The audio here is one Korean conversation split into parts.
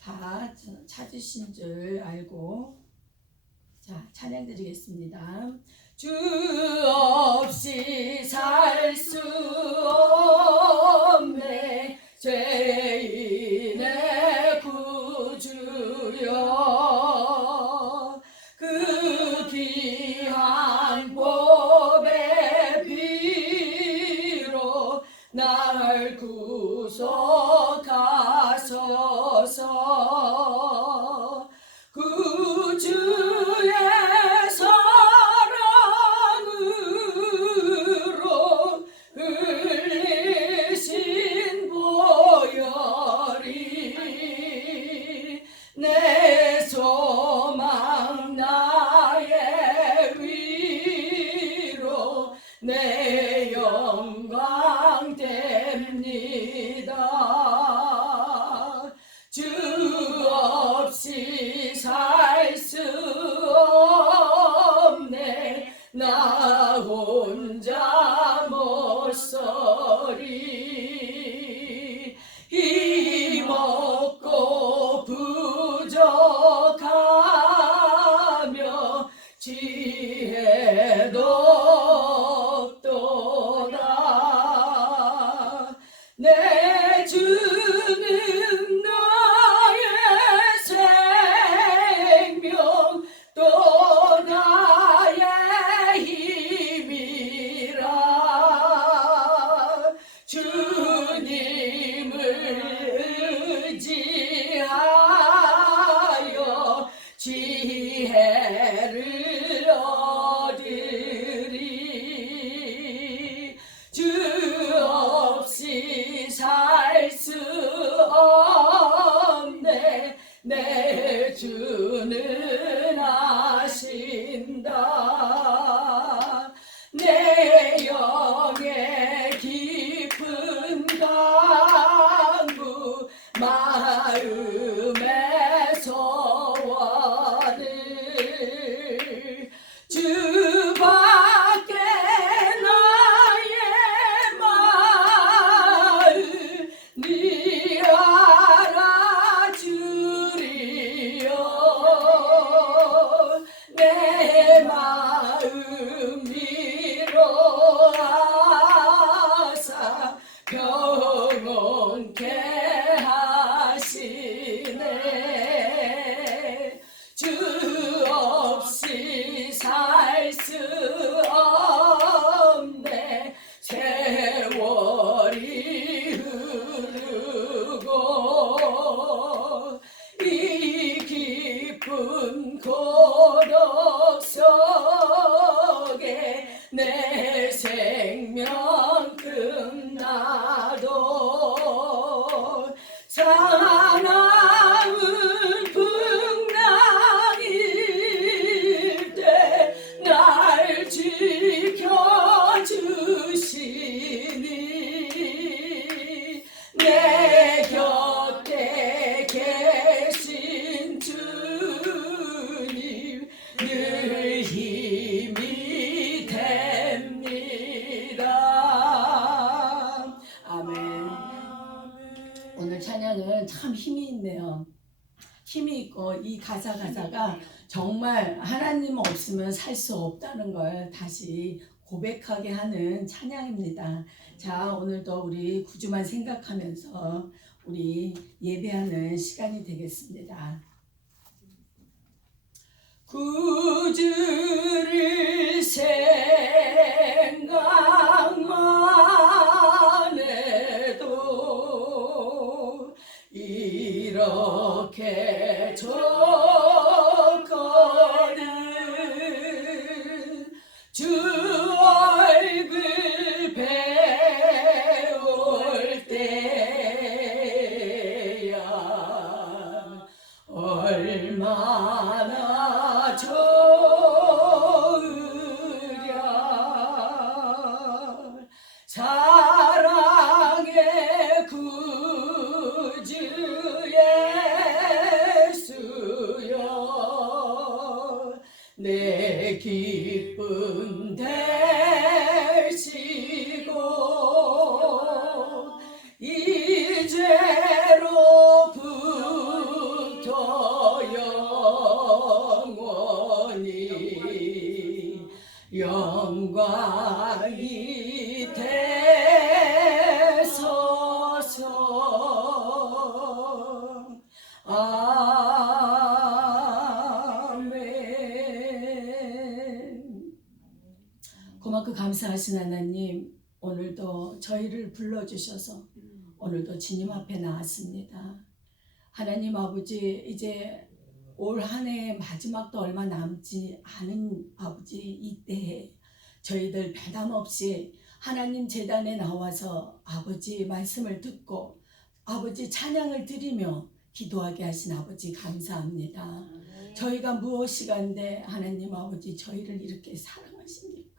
다 찾으신 줄 알고 자 찬양 드리겠습니다. 주 없이 살 수 없네 죄인의 구주여 그 귀한 보배 피로 날 구속하소서 구주의 사랑으로 흘리신 보혈이 내 소망 나의 위로 내 영광 됩니다. 주 없이 살 수 없네 나 혼자 못 서리 힘없고 부족하며 지혜도 없도다 내 주는 나의 생명 또 나의 힘이라 주님을 의지하여 지혜를 얻으리 주 없이 살 수 없네 내 주는 아신다 내 영의 깊은 강구 마음의 소원을 주밖에 나의 마음 네 알아주리요 내 마음 위로하사 평온케 하시네 주 없이 살 수 없네 세월이 흐르고 이 깊은 고독 속에 내 생명 끝나도 사나운 풍랑일 때 날 지켜주시니 내 곁에 계신 주님 늘 힘이 됩니다. 아멘. 오늘 찬양은 참 힘이 있네요. 힘이 있고 이 가사가 정말 하나님 없으면 살 수 없다는 걸 다시 고백하게 하는 찬양입니다. 자, 오늘도 우리 구주만 생각하면서 우리 예배하는 시간이 되겠습니다. 구주를 생각만 해도 이렇게 좋거든 주 얼굴 배울 때야 얼마나 좋으랴 사랑의 구주 예수여 내 기쁨 되시고 이 죄로 영원히 영광이 되소서. 아멘. 고맙고 감사하신 하나님, 오늘도 저희를 불러주셔서 오늘도 주님 앞에 나왔습니다. 하나님 아버지, 이제 올 한 해 마지막도 얼마 남지 않은 아버지 이때에 저희들 변함없이 하나님 제단에 나와서 아버지 말씀을 듣고 아버지 찬양을 드리며 기도하게 하신 아버지 감사합니다. 저희가 무엇이 간데 하나님 아버지 저희를 이렇게 사랑하십니까?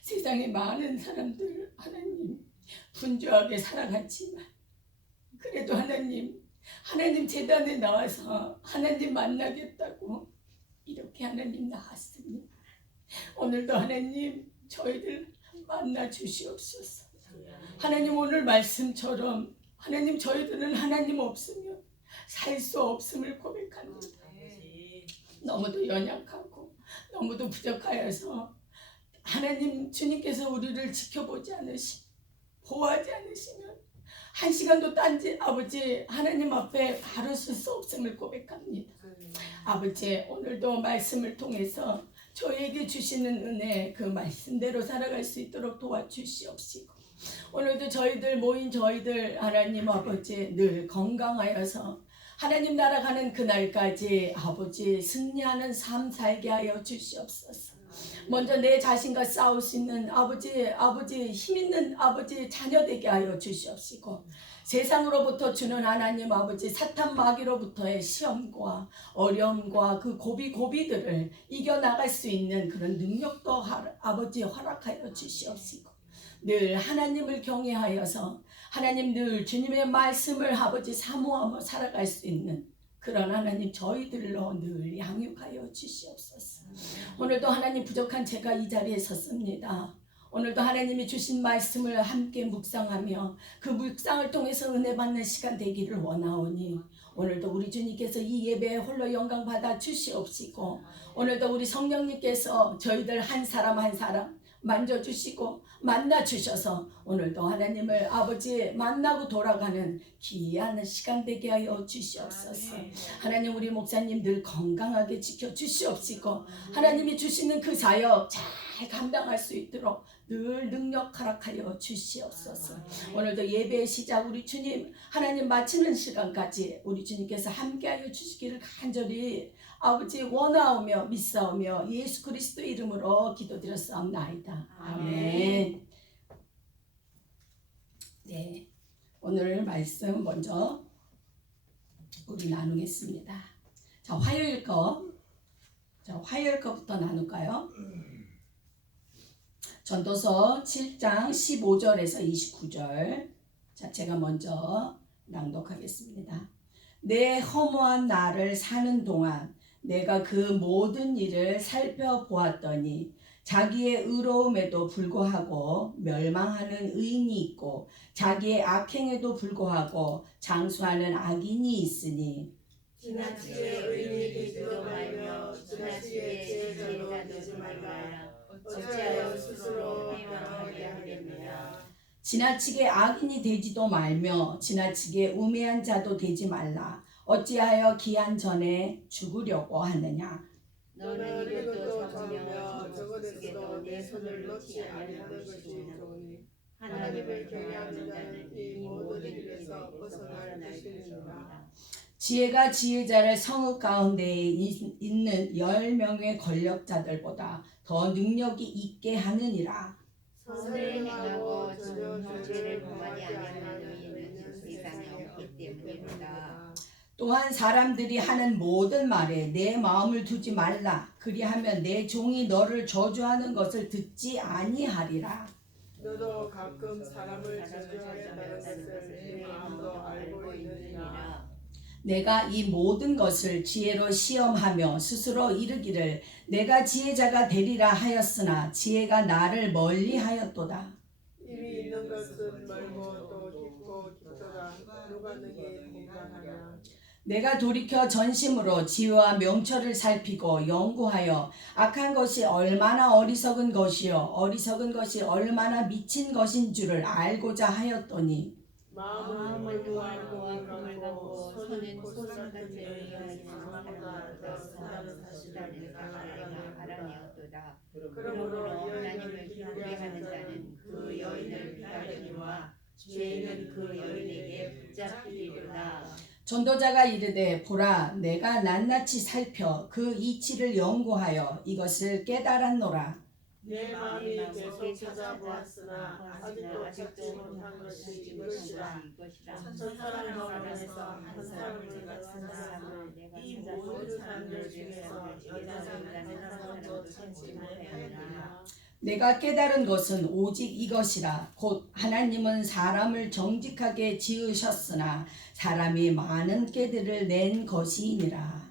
세상에 많은 사람들 하나님 분주하게 살아갔지만 그래도 하나님 제단에 나와서 하나님 만나겠다고 이렇게 하나님 나왔습니다. 오늘도 하나님 저희들 만나 주시옵소서. 하나님 오늘 말씀처럼 하나님 저희들은 하나님 없으면 살 수 없음을 고백합니다. 너무도 연약하고 너무도 부족하여서 하나님 주님께서 우리를 지켜보지 않으시고 보호하지 않으시면 한 시간도 딴지 아버지 하나님 앞에 바로 설 수 없음을 고백합니다. 아버지 오늘도 말씀을 통해서 저에게 주시는 은혜 그 말씀대로 살아갈 수 있도록 도와주시옵시고 오늘도 저희들 모인 저희들 하나님 아버지 늘 건강하여서 하나님 나라 가는 그날까지 아버지 승리하는 삶 살게 하여 주시옵소서. 먼저 내 자신과 싸울 수 있는 아버지 힘 있는 아버지 자녀 되게 하여 주시옵시고 세상으로부터 주는 하나님 아버지 사탄 마귀로부터의 시험과 어려움과 그 고비들을 이겨나갈 수 있는 그런 능력도 아버지 허락하여 주시옵시고 늘 하나님을 경외하여서 하나님 늘 주님의 말씀을 아버지 사모하며 살아갈 수 있는 그런 하나님 저희들로 늘 양육하여 주시옵소서. 오늘도 하나님 부족한 제가 이 자리에 섰습니다. 오늘도 하나님이 주신 말씀을 함께 묵상하며 그 묵상을 통해서 은혜 받는 시간 되기를 원하오니 오늘도 우리 주님께서 이 예배에 홀로 영광 받아 주시옵시고 오늘도 우리 성령님께서 저희들 한 사람 한 사람 만져주시고 만나주셔서 오늘도 하나님을 아버지 만나고 돌아가는 귀한 시간 되게 하여 주시옵소서. 하나님 우리 목사님들 건강하게 지켜주시옵시고 하나님이 주시는 그 사역 잘 감당할 수 있도록 늘 능력 허락하여 주시옵소서. 오늘도 예배의 시작 우리 주님 하나님 마치는 시간까지 우리 주님께서 함께하여 주시기를 간절히 아버지 원하오며 믿사오며 예수 그리스도 이름으로 기도드렸사옵나이다. 아멘. 네, 오늘 말씀 먼저 우리 나누겠습니다. 자, 화요일 거부터 나눌까요? 전도서 7장 15절에서 29절. 자, 제가 먼저 낭독하겠습니다. 내 허무한 날을 사는 동안 내가 그 모든 일을 살펴보았더니 자기의 의로움에도 불구하고 멸망하는 의인이 있고 자기의 악행에도 불구하고 장수하는 악인이 있으니 지나치게 의인이 되지도 말며 지나치게 지혜자도 되지 말라. 어찌하여 스스로 변하게 하겠느냐. 지나치게 악인이 되지도 말며 지나치게 우매한 자도 되지 말라. 어찌하여 기한 전에 죽으려고 하느냐. 너는 이것도 적으며 적어댔어도 내 손을 놓지 아니하는 것이 좋으니 하나님을 경외하는 자는 이 모든 일에서 벗어날 것이니라. 지혜가 지혜자를 성읍 가운데에 있는 10명의 권력자들보다 더 능력이 있게 하느니라. 선을 행하고 전혀 죄를 범하지 아니하는 의인은 세상에 없기 때문이다. 또한 사람들이 하는 모든 말에 내 마음을 두지 말라. 그리하면 내 종이 너를 저주하는 것을 듣지 아니하리라. 너도 가끔 사람을 저주하였다는 것을 네 마음도 알고 있느니라. 내가 이 모든 것을 지혜로 시험하며 스스로 이르기를 내가 지혜자가 되리라 하였으나 지혜가 나를 멀리하였도다. 이미 있는 것은 길은 멀고 또 깊고 깊도다. 누가 능히 공감하냐. 내가 돌이켜 전심으로 지혜와 명철을 살피고 연구하여 악한 것이 얼마나 어리석은 것이요 어리석은 것이 얼마나 미친 것인 줄을 알고자 하였더니 마음을 무한고 가물가고 손은 고술 같은 여호와의 사랑보다 수다는 사수다는 알아내었도다. 그러므로 하나님을 기쁘게 하는 자는 그 여인을 피하려니와 죄인은 그 여인에게 붙잡히리로다. 전도자가 이르되 보라 내가 낱낱이 살펴 그 이치를 연구하여 이것을 깨달았노라. 내 마음이 계속 찾아보았으나 아직도 못한 것이 이것이라. 천사랑 가운데서 한 사람을 같은 사람은 이 모든 사람들 중에서 여자는 한 사람도 찾지 못하였느냐. 내가 깨달은 것은 오직 이것이라. 곧 하나님은 사람을 정직하게 지으셨으나 사람이 많은 꾀들을 낸 것이니라.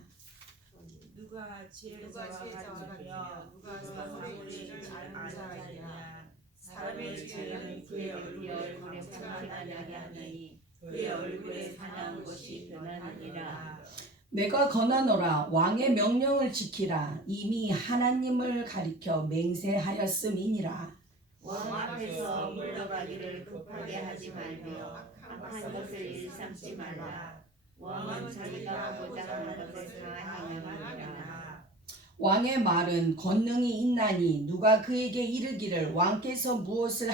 누가 지혜자와 같으며 누가 사람을 잘 아는 자이냐. 사람의 죄는 그의 얼굴에 방탕하게 하느니 그의 얼굴에 사나운 것이 변하느니라. 내가 권하노라 왕의 명령을 지키라. 이미 하나님을 가리켜 맹세하였음이니라. 왕 앞에서 물러가기를 급하게 하지 말며 악한 것을 일삼지 말라. 왕은 자기가 하고자 하는 것을 다 행하느니라. 왕의 말은 권능이 있나니 누가 그에게 이르기를 왕께서 무엇을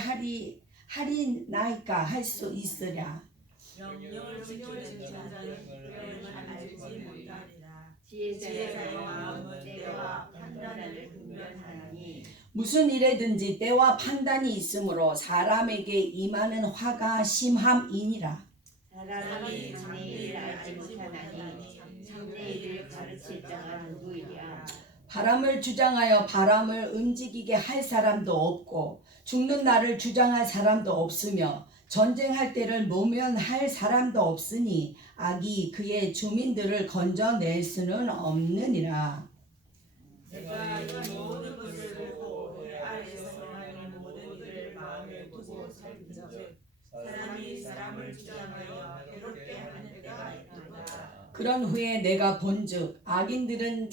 하리나이까 할 수 있으랴. 명령을 지키는 자는 그를 알지 못하리라. 지혜자의 마음은 때와 판단을 분별하나니 무슨 일에든지 때와 판단이 있으므로 사람에게 임하는 화가 심함이니라. 사람이 장래일을 알지 못하나니 장래일을 가르칠 자가 누구이랴. 바람을 주장하여 바람을 움직이게 할 사람도 없고 죽는 날을 주장할 사람도 없으며 전쟁할 때를 모면할 사람도 없으니 악이 그의 주민들을 건져낼 수는 없느니라. 내가 이 모든 것을 보고 해 아래에서 행하는 모든 일을 마음에 두고 살핀즉 사람이 사람을 주장하여 괴롭게 하는 때가 있도다. 그런 후에 내가 본즉 악인들은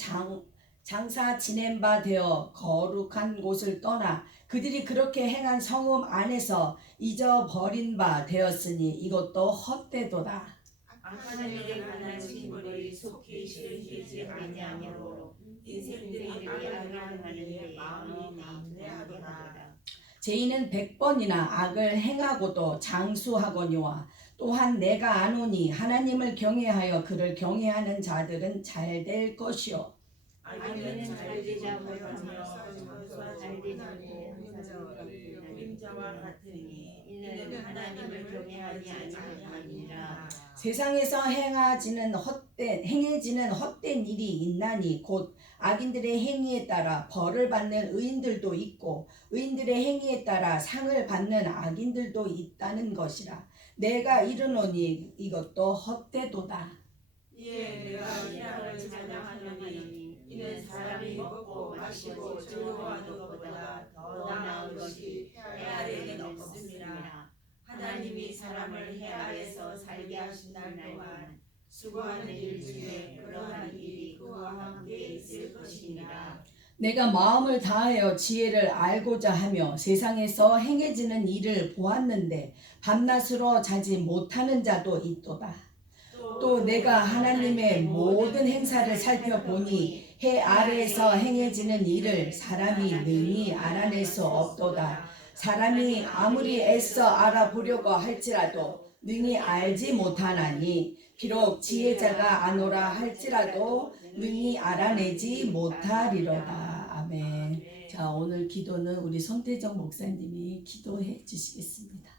장사 지낸 바 되어 거룩한 곳을 떠나 그들이 그렇게 행한 성읍 안에서 잊어버린 바 되었으니 이것도 헛되도다. 악한 일에 관한 징벌이 속히 실히지 아니하므로 인생들이 악을 행하는 데 마음이 담대하도다. 죄인은 100번이나 악을 행하고도 장수하거니와 또한 내가 아노니 하나님을 경외하여 그를 경외하는 자들은 잘될 것이요 악인은 잘되지 못하며 잘되지 않고 그림자와 같으니 이는 하나님을 경외하지 아니함이니라. 세상에서 행해지는 헛된 일이 있나니 곧 악인들의 행위에 따라 벌을 받는 의인들도 있고 의인들의 행위에 따라 상을 받는 악인들도 있다는 것이라. 내가 이르노니 이것도 헛되도다. 이에 내가 신앙을 찬양하노니 이는 사람이 먹고 마시고 즐거워하는 것보다 더 나은 것이 해 아래에는 없음이라. 하나님이 사람을 해 아래에서 살게 하신 날 동안 수고하는 일 중에 그러한 일이 그와 함께 있을 것이니라. 내가 마음을 다하여 지혜를 알고자 하며 세상에서 행해지는 일을 보았는데 밤낮으로 자지 못하는 자도 있도다. 또 내가 하나님의 모든 행사를 살펴보니 해 아래에서 행해지는 일을 사람이 능히 알아낼 수 없도다. 사람이 아무리 애써 알아보려고 할지라도 능히 알지 못하나니 비록 지혜자가 아노라 할지라도 능히 알아내지 못하리로다. 아멘. 자, 오늘 기도는 우리 손태정 목사님이 기도해 주시겠습니다.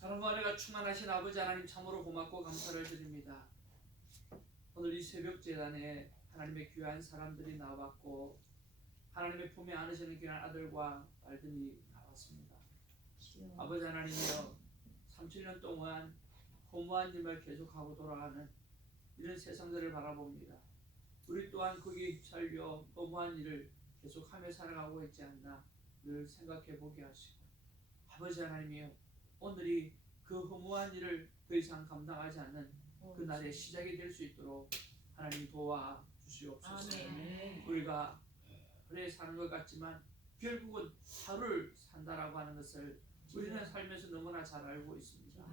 사랑과 은혜가 충만하신 아버지 하나님 참으로 고맙고 감사를 드립니다. 오늘 이 새벽 제단에 하나님의 귀한 사람들이 나왔고 하나님의 품에 안으시는 귀한 아들과 딸들이 나왔습니다. 아버지 하나님이여 37년 동안 허무한 일을 계속하고 돌아가는 이런 세상들을 바라봅니다. 우리 또한 거기에 휩쓸려 허무한 일을 계속하며 살아가고 있지 않나. 생각해 보게 하시고 아버지 하나님이여 오늘이 그 허무한 일을 더 이상 감당하지 않는 그날의 시작이 될 수 있도록 하나님 도와 주시옵소서. 우리가 오래 사는 것 같지만 결국은 하루를 산다라고 하는 것을 우리는 살면서 너무나 잘 알고 있습니다.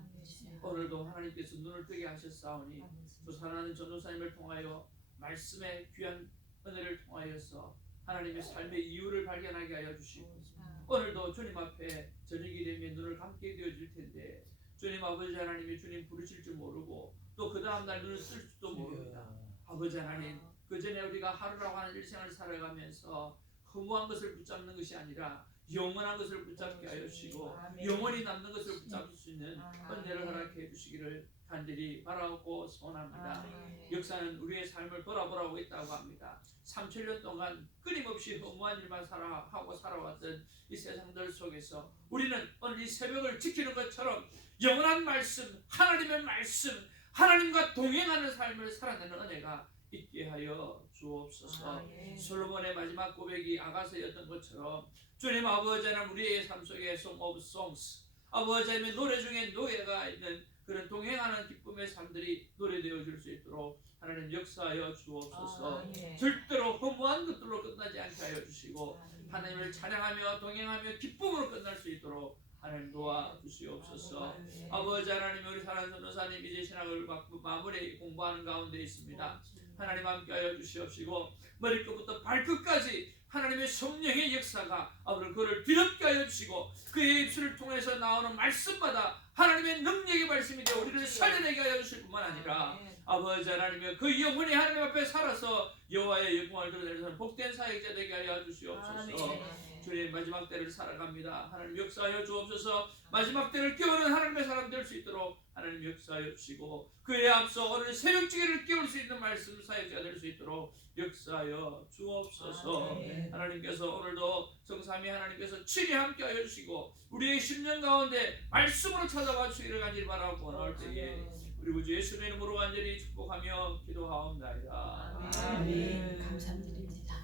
오늘도 하나님께서 눈을 뜨게 하셨사오니 또 사랑하는 전도사님을 통하여 말씀의 귀한 은혜를 통하여서 하나님의 삶의 이유를 발견하게 하여 주시고 오늘도 주님 앞에 저녁이 되면 눈을 감게 되어질 텐데 주님 아버지 하나님이 주님 부르실 줄 모르고 또 그 다음날 눈을 뜰 줄도 모릅니다. 아버지 하나님 그 전에 우리가 하루라고 하는 일생을 살아가면서 허무한 것을 붙잡는 것이 아니라 영원한 것을 붙잡게 하여 주시고 영원히 남는 것을 붙잡을 수 있는 은혜를 허락해 주시기를 간절히 바라고 소원합니다. 역사는 우리의 삶을 돌아보라고 있다고 합니다. 3,000년 동안 끊임없이 허무한 일만 하고 살아왔던 이 세상들 속에서 우리는 오늘 이 새벽을 지키는 것처럼 영원한 말씀, 하나님의 말씀, 하나님과 동행하는 삶을 살아내는 은혜가 있게 하여 주옵소서. 솔로몬의 마지막 고백이 아가서였던 것처럼 주님 아버지 하나님 우리의 삶 속에 Song of Songs 아버지 하나님의 노래 중에 노예가 있는 그런 동행하는 기쁨의 삶들이 노래되어 줄 수 있도록 하나님 역사하여 주옵소서. 절대로 허무한 것들로 끝나지 않게 하여 주시고 하나님을 찬양하며 동행하며 기쁨으로 끝날 수 있도록 하나님 도와 주시옵소서. 아버지 하나님 우리 사랑하는 전도사님 이제 신학을 마무리 공부하는 가운데 있습니다. 하나님 함께하여 주시옵시고 머리끝부터 발끝까지 하나님의 성령의 역사가 아버지 그를 뒤덮게 하여 주시고 그의 입술을 통해서 나오는 말씀마다 하나님의 능력의 말씀이 되어 우리를 살려내게 하여 주실 뿐만 아니라 아버지 하나님의 그 영혼이 하나님 앞에 살아서 여호와의 영광을 드러내는 복된 사역자 되게 하여 주시옵소서. 주님 마지막 때를 살아갑니다. 하나님 역사하여 주옵소서. 마지막 때를 깨우는 하나님의 사람 될 수 있도록 하나님 역사하여 주시고 그에 앞서 오늘 새벽지기를 깨울 수 있는 말씀 사역자 될 수 있도록 역사하여 주옵소서. 하나님께서 오늘도 성삼위 하나님께서 친히 함께하여 주시고 우리의 10년 가운데 말씀으로 찾아와 주시기를 간절히 바라고 원할 때에 우리 구주 예수님의 이름으로 간절히 축복하며 기도하옵나이다. 아멘. 감사드립니다.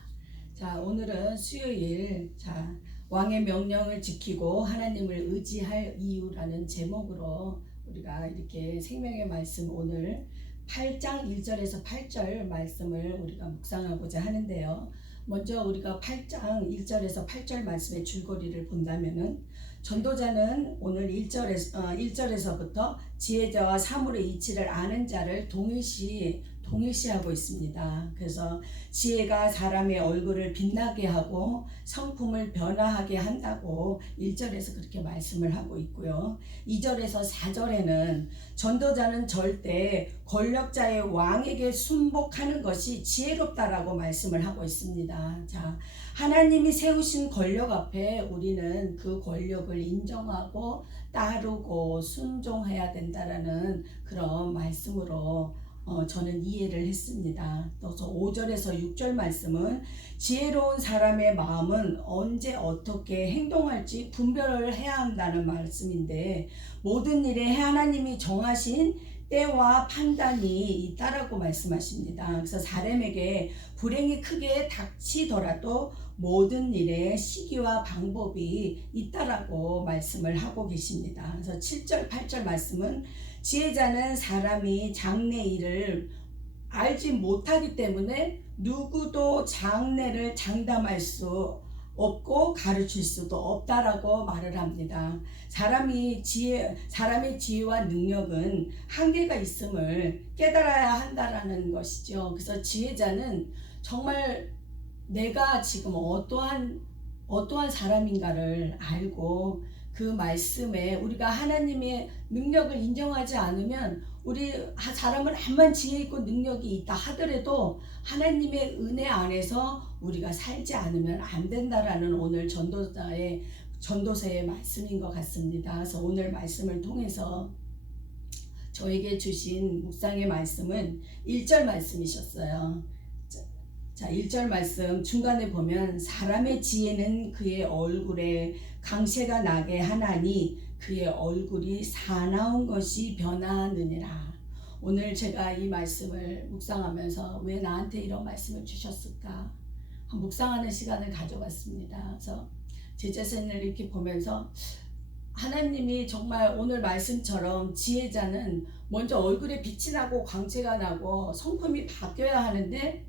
자, 오늘은 수요일 왕의 명령을 지키고 하나님을 의지할 이유라는 제목으로 우리가 이렇게 생명의 말씀 오늘 8장 1절에서 8절 말씀을 우리가 묵상하고자 하는데요. 먼저 우리가 8장 1절에서 8절 말씀의 줄거리를 본다면은 전도자는 오늘 1절에서부터 지혜자와 사물의 이치를 아는 자를 동일시하고 있습니다. 그래서 지혜가 사람의 얼굴을 빛나게 하고 성품을 변화하게 한다고 1절에서 그렇게 말씀을 하고 있고요. 2절에서 4절에는 전도자는 절대 권력자의 왕에게 순복하는 것이 지혜롭다라고 말씀을 하고 있습니다. 자, 하나님이 세우신 권력 앞에 우리는 그 권력을 인정하고 따르고 순종해야 된다라는 그런 말씀으로 저는 이해를 했습니다. 또 5절에서 6절 말씀은 지혜로운 사람의 마음은 언제 어떻게 행동할지 분별을 해야 한다는 말씀인데 모든 일에 하나님이 정하신 때와 판단이 있다라고 말씀하십니다. 그래서 사람에게 불행이 크게 닥치더라도 모든 일에 시기와 방법이 있다라고 말씀을 하고 계십니다. 그래서 7절 8절 말씀은 지혜자는 사람이 장래 일을 알지 못하기 때문에 누구도 장래를 장담할 수 없고 가르칠 수도 없다라고 말을 합니다. 사람의 지혜와 능력은 한계가 있음을 깨달아야 한다라는 것이죠. 그래서 지혜자는 정말 내가 지금 어떠한 사람인가를 알고 그 말씀에 우리가 하나님의 능력을 인정하지 않으면 우리 사람은 암만 지혜 있고 능력이 있다 하더라도 하나님의 은혜 안에서 우리가 살지 않으면 안 된다라는 오늘 전도서의 말씀인 것 같습니다. 그래서 오늘 말씀을 통해서 저에게 주신 묵상의 말씀은 1절 말씀이셨어요. 자, 1절 말씀 중간에 보면 사람의 지혜는 그의 얼굴에 강세가 나게 하나니 그의 얼굴이 사나운 것이 변하느니라. 오늘 제가 이 말씀을 묵상하면서 왜 나한테 이런 말씀을 주셨을까? 묵상하는 시간을 가져봤습니다. 그래서 제 자신을 이렇게 보면서 하나님이 정말 오늘 말씀처럼 지혜자는 먼저 얼굴에 빛이 나고 광채가 나고 성품이 바뀌어야 하는데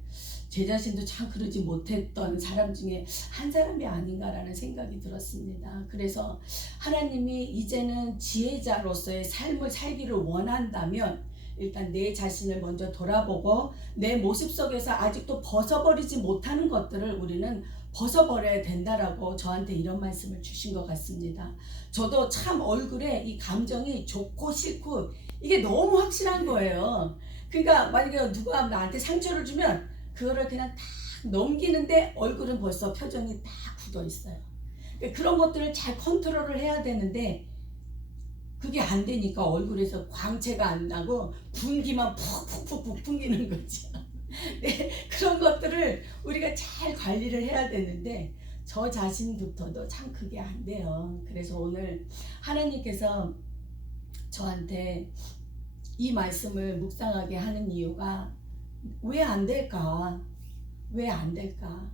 제 자신도 참 그러지 못했던 사람 중에 한 사람이 아닌가라는 생각이 들었습니다. 그래서 하나님이 이제는 지혜자로서의 삶을 살기를 원한다면 일단 내 자신을 먼저 돌아보고 내 모습 속에서 아직도 벗어버리지 못하는 것들을 우리는 벗어버려야 된다라고 저한테 이런 말씀을 주신 것 같습니다. 저도 참 얼굴에 이 감정이 좋고 싫고 이게 너무 확실한 거예요. 그러니까 만약에 누가 나한테 상처를 주면 그거를 그냥 딱 넘기는데 얼굴은 벌써 표정이 딱 굳어 있어요. 그러니까 그런 것들을 잘 컨트롤을 해야 되는데 그게 안 되니까 얼굴에서 광채가 안 나고 분기만 푹푹푹 풍기는 거죠. 네, 그런 것들을 우리가 잘 관리를 해야 되는데 저 자신부터도 참 그게 안 돼요. 그래서 오늘 하나님께서 저한테 이 말씀을 묵상하게 하는 이유가 왜 안 될까? 왜 안 될까?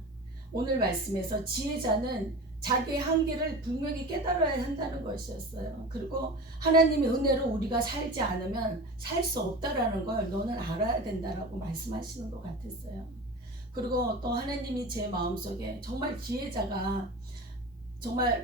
오늘 말씀에서 지혜자는 자기의 한계를 분명히 깨달아야 한다는 것이었어요. 그리고 하나님의 은혜로 우리가 살지 않으면 살 수 없다라는 걸 너는 알아야 된다라고 말씀하시는 것 같았어요. 그리고 또 하나님이 제 마음속에 정말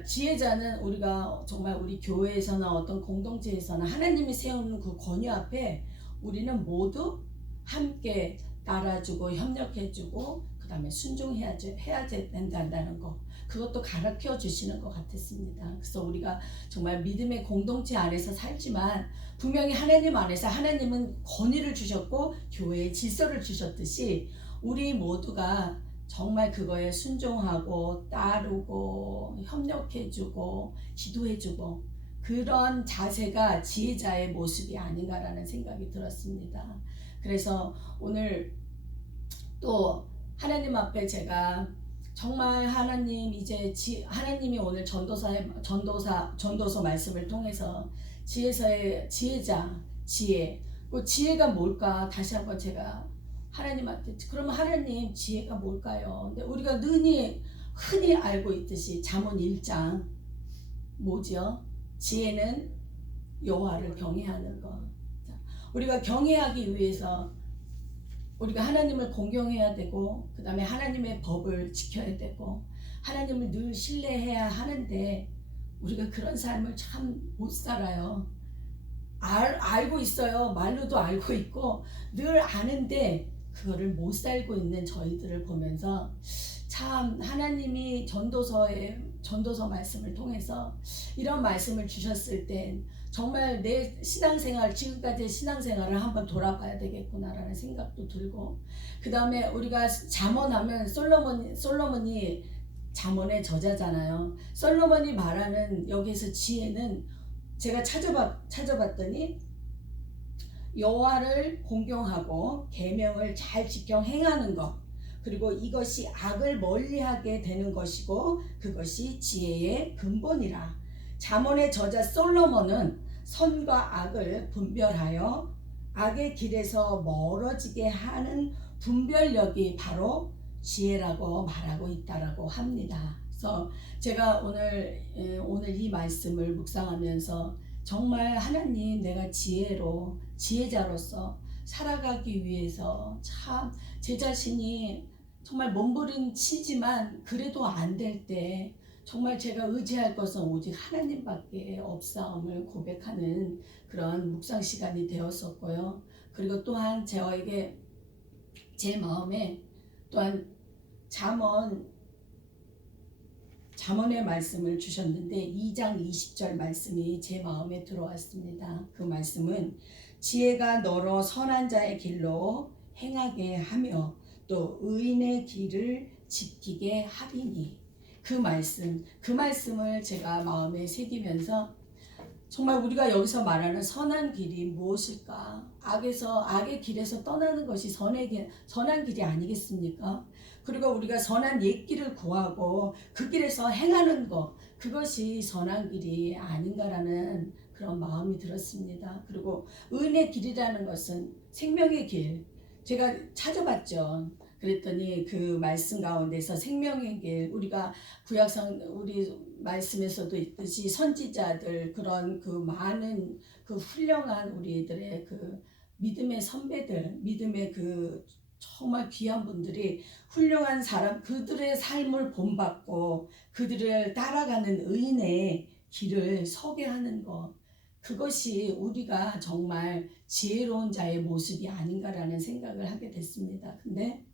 지혜자는 우리가 정말 우리 교회에서나 어떤 공동체에서나 하나님이 세우는 그 권위 앞에 우리는 모두 함께 따라주고 협력해주고 그 다음에 순종해야 된다는 거, 그것도 가르쳐 주시는 것 같았습니다. 그래서 우리가 정말 믿음의 공동체 안에서 살지만 분명히 하나님 안에서 하나님은 권위를 주셨고 교회에 질서를 주셨듯이 우리 모두가 정말 그거에 순종하고 따르고 협력해주고 기도해주고 그런 자세가 지혜자의 모습이 아닌가라는 생각이 들었습니다. 그래서 오늘 또 하나님 앞에 제가 정말 하나님이 오늘 전도서 말씀을 통해서 지혜자, 그 지혜가 뭘까 다시 한번 제가 하나님한테 그러면 하나님 지혜가 뭘까요? 근데 우리가 흔히 알고 있듯이 잠언 1장 뭐죠? 지혜는 여호와를 경외하는 것. 우리가 경외하기 위해서 우리가 하나님을 공경해야 되고 그 다음에 하나님의 법을 지켜야 되고 하나님을 늘 신뢰해야 하는데 우리가 그런 삶을 참 못 살아요. 알고 있어요. 말로도 알고 있고 늘 아는데 그거를 못 살고 있는 저희들을 보면서 참 하나님이 전도서 말씀을 통해서 이런 말씀을 주셨을 땐 정말 내 신앙생활, 지금까지의 신앙생활을 한번 돌아봐야 되겠구나라는 생각도 들고 그 다음에 우리가 잠언하면 솔로몬이 잠언의 저자잖아요. 솔로몬이 말하는 여기서 지혜는 제가 찾아봤더니 여호와를 공경하고 계명을 잘 지켜 행하는 것, 그리고 이것이 악을 멀리하게 되는 것이고 그것이 지혜의 근본이라. 잠언의 저자 솔로몬은 선과 악을 분별하여 악의 길에서 멀어지게 하는 분별력이 바로 지혜라고 말하고 있다라고 합니다. 그래서 제가 오늘 이 말씀을 묵상하면서 정말 하나님, 내가 지혜자로서 살아가기 위해서 참 제 자신이 정말 몸부림치지만 그래도 안 될 때 정말 제가 의지할 것은 오직 하나님밖에 없사옴을 고백하는 그런 묵상 시간이 되었었고요. 그리고 또한 저에게 제 마음에 또한 잠언의 말씀을 주셨는데 2장 20절 말씀이 제 마음에 들어왔습니다. 그 말씀은 지혜가 너로 선한 자의 길로 행하게 하며 또 의인의 길을 지키게 하리니. 그 말씀을 제가 마음에 새기면서 정말 우리가 여기서 말하는 선한 길이 무엇일까? 악의 길에서 떠나는 것이 선한 길이 아니겠습니까? 그리고 우리가 선한 옛길을 구하고 그 길에서 행하는 것, 그것이 선한 길이 아닌가라는 그런 마음이 들었습니다. 그리고 의인의 길이라는 것은 생명의 길, 제가 찾아봤죠. 그랬더니 그 말씀 가운데서 생명의 길, 우리가 구약성 우리 말씀에서도 있듯이 선지자들 그런 그 많은 그 훌륭한 우리들의 그 믿음의 선배들, 믿음의 그 정말 귀한 분들이 훌륭한 사람, 그들의 삶을 본받고 그들을 따라가는 의인의 길을 서게 하는 것, 그것이 우리가 정말 지혜로운 자의 모습이 아닌가라는 생각을 하게 됐습니다. 근데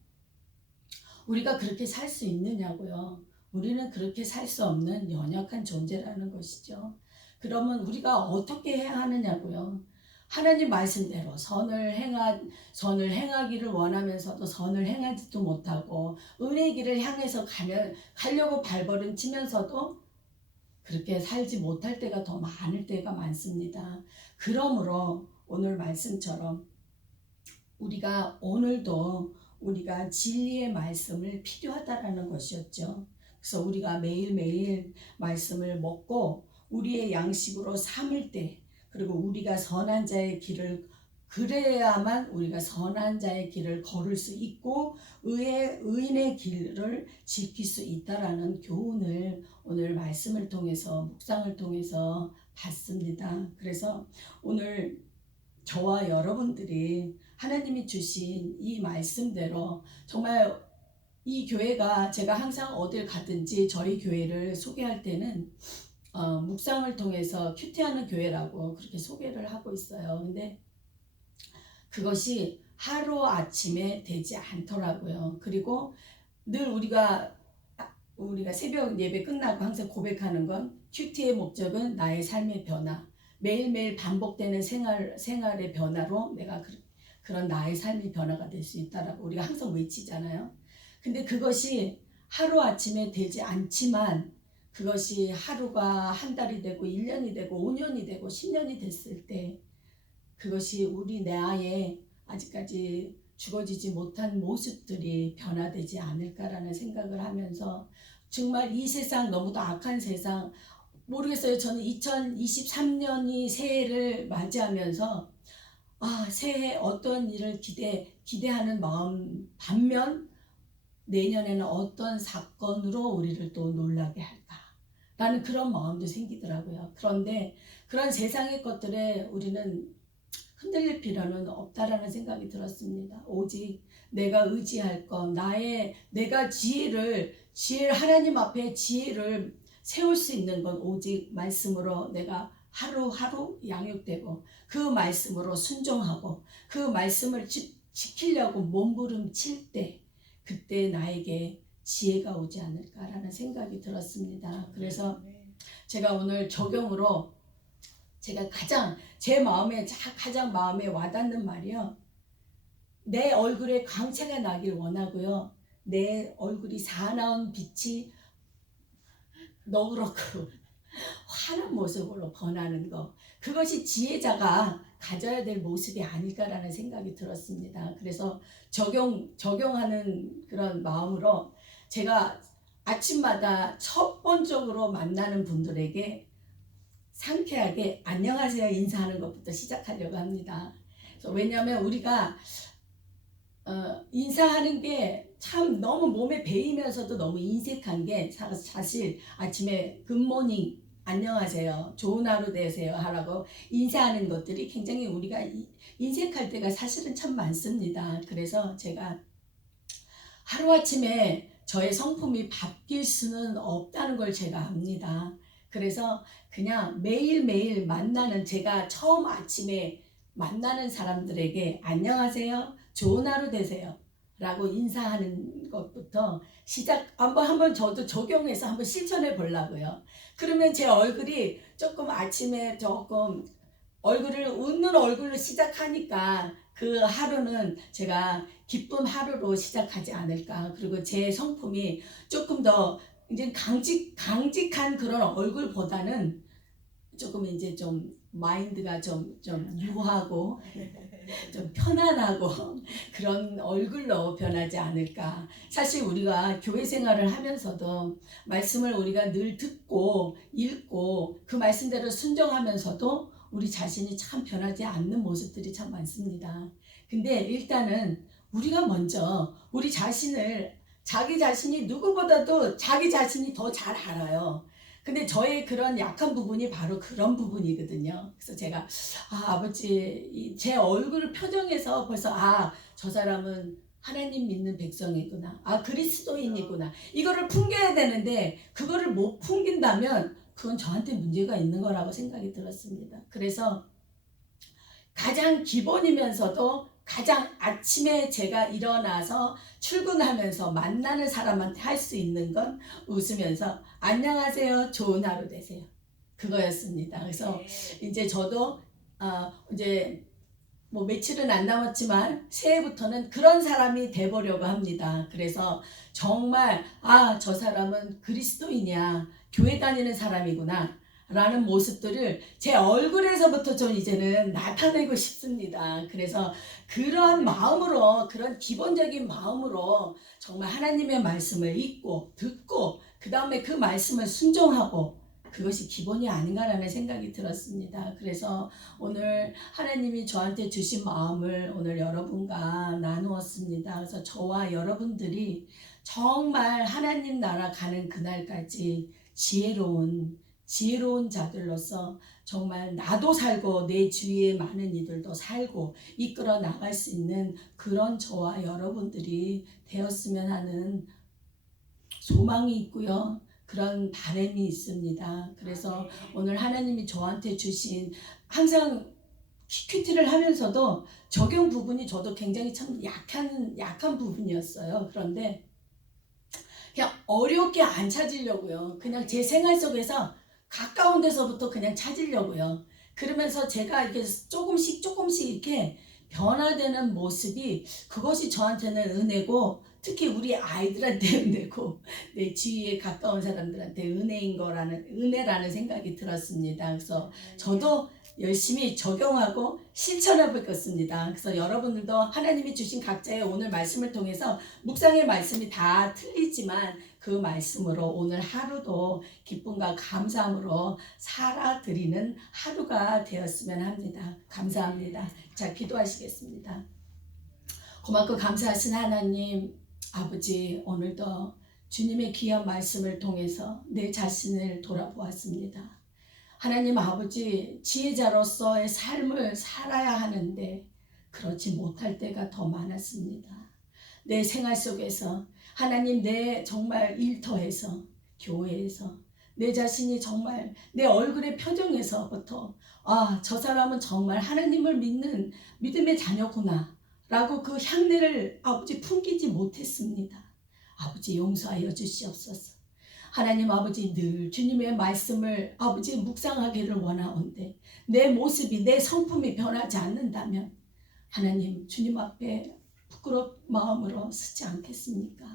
우리가 그렇게 살 수 있느냐고요. 우리는 그렇게 살 수 없는 연약한 존재라는 것이죠. 그러면 우리가 어떻게 해야 하느냐고요. 하나님 말씀대로 선을 행하기를 원하면서도 선을 행하지도 못하고 은혜의 길을 향해서 가려고 발버둥치면서도 그렇게 살지 못할 때가 더 많을 때가 많습니다. 그러므로 오늘 말씀처럼 우리가 오늘도 우리가 진리의 말씀을 필요하다라는 것이었죠. 그래서 우리가 매일매일 말씀을 먹고 우리의 양식으로 삼을 때, 그리고 우리가 선한 자의 길을, 그래야만 우리가 선한 자의 길을 걸을 수 있고 의인의 길을 지킬 수 있다라는 교훈을 오늘 말씀을 통해서, 묵상을 통해서 봤습니다. 그래서 오늘 저와 여러분들이 하나님이 주신 이 말씀대로 정말 이 교회가, 제가 항상 어딜 가든지 저희 교회를 소개할 때는 묵상을 통해서 큐티하는 교회라고 그렇게 소개를 하고 있어요. 근데 그것이 하루아침에 되지 않더라고요. 그리고 늘 우리가 새벽 예배 끝나고 항상 고백하는 건, 큐티의 목적은 나의 삶의 변화, 매일매일 반복되는 생활의 변화로 내가 그런 나의 삶의 변화가 될 수 있다라고 우리가 항상 외치잖아요. 근데 그것이 하루아침에 되지 않지만, 그것이 하루가 한 달이 되고 1년이 되고 5년이 되고 10년이 됐을 때 그것이 우리 내에 아직까지 죽어지지 못한 모습들이 변화되지 않을까라는 생각을 하면서, 정말 이 세상, 너무도 악한 세상, 모르겠어요. 저는 2023년이 새해를 맞이하면서 새해 어떤 일을 기대하는 마음 반면, 내년에는 어떤 사건으로 우리를 또 놀라게 할까라는 그런 마음도 생기더라고요. 그런데 그런 세상의 것들에 우리는 흔들릴 필요는 없다라는 생각이 들었습니다. 오직 내가 의지할 것, 내가 지혜를 하나님 앞에 지혜를 세울 수 있는 건 오직 말씀으로 내가 하루하루 양육되고 그 말씀으로 순종하고 그 말씀을 지키려고 몸부림칠 때, 그때 나에게 지혜가 오지 않을까라는 생각이 들었습니다. 그래서 제가 오늘 적용으로 제가 제 마음에 가장 마음에 와닿는 말이요, 내 얼굴에 광채가 나길 원하고요, 내 얼굴이 사나운 빛이 너그럽고 환한 모습으로 번하는 것, 그것이 지혜자가 가져야 될 모습이 아닐까라는 생각이 들었습니다. 그래서 적용하는 그런 마음으로 제가 아침마다 첫 번적으로 만나는 분들에게 상쾌하게 안녕하세요 인사하는 것부터 시작하려고 합니다. 왜냐하면 우리가 인사하는 게 참 너무 몸에 배이면서도 너무 인색한 게, 사실 아침에 굿모닝, 안녕하세요, 좋은 하루 되세요 하라고 인사하는 것들이 굉장히 우리가 인색할 때가 사실은 참 많습니다. 그래서 제가 하루아침에 저의 성품이 바뀔 수는 없다는 걸 제가 압니다. 그래서 그냥 매일매일 제가 처음 아침에 만나는 사람들에게 안녕하세요, 좋은 하루 되세요 라고 인사하는 것부터 한번 저도 적용해서 한번 실천해 보려고요. 그러면 제 얼굴이 아침에 웃는 얼굴로 시작하니까 그 하루는 제가 기쁜 하루로 시작하지 않을까. 그리고 제 성품이 조금 더 이제 강직한 그런 얼굴보다는 조금 이제 좀 마인드가 좀 유하고 좀 편안하고 그런 얼굴로 변하지 않을까. 사실 우리가 교회 생활을 하면서도 말씀을 우리가 늘 듣고 읽고 그 말씀대로 순종하면서도 우리 자신이 참 변하지 않는 모습들이 참 많습니다. 근데 일단은 우리가 먼저 우리 자신을 자기 자신이 누구보다도 자기 자신이 더 잘 알아요. 근데 저의 그런 약한 부분이 바로 그런 부분이거든요. 그래서 제가 아버지 제 얼굴 표정에서 벌써 저 사람은 하나님 믿는 백성이구나. 그리스도인이구나. 이거를 풍겨야 되는데 그거를 못 풍긴다면 그건 저한테 문제가 있는 거라고 생각이 들었습니다. 그래서 가장 기본이면서도 가장 아침에 제가 일어나서 출근하면서 만나는 사람한테 할 수 있는 건 웃으면서 안녕하세요, 좋은 하루 되세요. 그거였습니다. 그래서 이제 저도 이제 뭐 며칠은 안 남았지만 새해부터는 그런 사람이 돼보려고 합니다. 그래서 정말 저 사람은 그리스도인이야, 교회 다니는 사람이구나 라는 모습들을 제 얼굴에서부터 좀 이제는 나타내고 싶습니다. 그래서 그런 마음으로, 그런 기본적인 마음으로 정말 하나님의 말씀을 읽고 듣고 그 다음에 그 말씀을 순종하고, 그것이 기본이 아닌가라는 생각이 들었습니다. 그래서 오늘 하나님이 저한테 주신 마음을 오늘 여러분과 나누었습니다. 그래서 저와 여러분들이 정말 하나님 나라 가는 그날까지 지혜로운 자들로서 정말 나도 살고 내 주위에 많은 이들도 살고 이끌어 나갈 수 있는 그런 저와 여러분들이 되었으면 하는 소망이 있고요. 그런 바람이 있습니다. 그래서 오늘 하나님이 저한테 주신, 항상 큐티를 하면서도 적용 부분이 저도 굉장히 참 약한 부분이었어요. 그런데 그냥 어렵게 안 찾으려고요. 그냥 제 생활 속에서 가까운 데서부터 그냥 찾으려고요. 그러면서 제가 이렇게 조금씩 이렇게 변화되는 모습이, 그것이 저한테는 은혜고, 특히 우리 아이들한테 은혜고 내 주위에 가까운 사람들한테 은혜라는 생각이 들었습니다. 그래서 저도 열심히 적용하고 실천해 보겠습니다. 그래서 여러분들도 하나님이 주신 각자의 오늘 말씀을 통해서, 묵상의 말씀이 다 틀리지만 그 말씀으로 오늘 하루도 기쁨과 감사함으로 살아드리는 하루가 되었으면 합니다. 감사합니다. 자, 기도하시겠습니다. 고맙고 감사하신 하나님 아버지, 오늘도 주님의 귀한 말씀을 통해서 내 자신을 돌아보았습니다. 하나님 아버지, 지혜자로서의 삶을 살아야 하는데 그렇지 못할 때가 더 많았습니다. 내 생활 속에서 하나님, 내 정말 일터에서, 교회에서 내 자신이 정말 내 얼굴의 표정에서부터 저 사람은 정말 하나님을 믿는 믿음의 자녀구나 라고 그 향내를 아버지 풍기지 못했습니다. 아버지 용서하여 주시옵소서. 하나님 아버지, 늘 주님의 말씀을 아버지 묵상하기를 원하온데 내 모습이, 내 성품이 변하지 않는다면 하나님 주님 앞에 부끄러운 마음으로 서지 않겠습니까?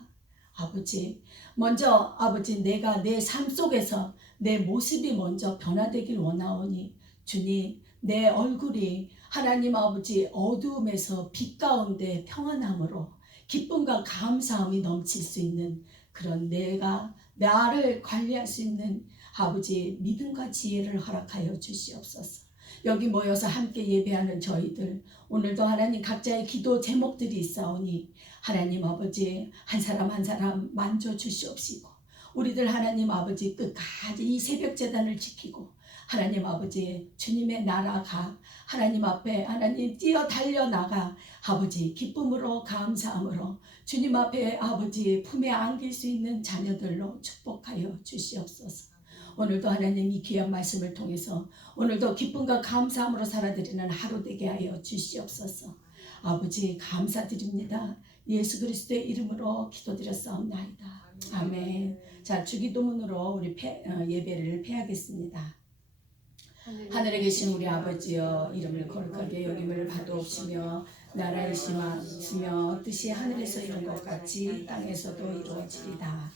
아버지, 먼저 아버지 내가 내 삶 속에서 내 모습이 먼저 변화되길 원하오니 주님, 내 얼굴이 하나님 아버지 어두움에서 빛 가운데 평안함으로 기쁨과 감사함이 넘칠 수 있는 그런 내가 나를 관리할 수 있는 아버지 믿음과 지혜를 허락하여 주시옵소서. 여기 모여서 함께 예배하는 저희들, 오늘도 하나님 각자의 기도 제목들이 있사오니 하나님 아버지 한 사람 한 사람 만져주시옵시고, 우리들 하나님 아버지 끝까지 이 새벽 제단을 지키고 하나님 아버지 주님의 나라가 하나님 앞에 하나님 뛰어 달려나가 아버지 기쁨으로 감사함으로 주님 앞에 아버지 품에 안길 수 있는 자녀들로 축복하여 주시옵소서. 오늘도 하나님 이 귀한 말씀을 통해서 오늘도 기쁨과 감사함으로 살아드리는 하루 되게 하여 주시옵소서. 아버지 감사드립니다. 예수 그리스도의 이름으로 기도드렸사옵나이다. 아멘. 자, 주기도문으로 우리 예배를 폐하겠습니다. 하늘에 계신 우리 아버지여, 이름을 거룩하게 여김을 받으옵시며 나라의 심하시며 뜻이 하늘에서 이룬 것 같이 땅에서도 이루어지리다.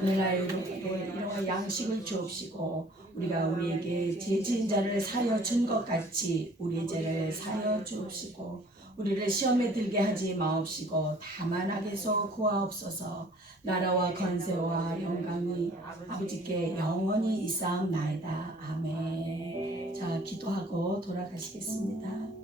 오늘날 일용할 양식을 주옵시고 우리가 우리에게 죄 지은 자를 사하여 준 것 같이 우리의 죄를 사하여 주옵시고 우리를 시험에 들게 하지 마옵시고 다만 악에서 구하옵소서. 나라와 권세와 영광이 아버지께 영원히 있사옵나이다. 아멘. 자, 기도하고 돌아가시겠습니다.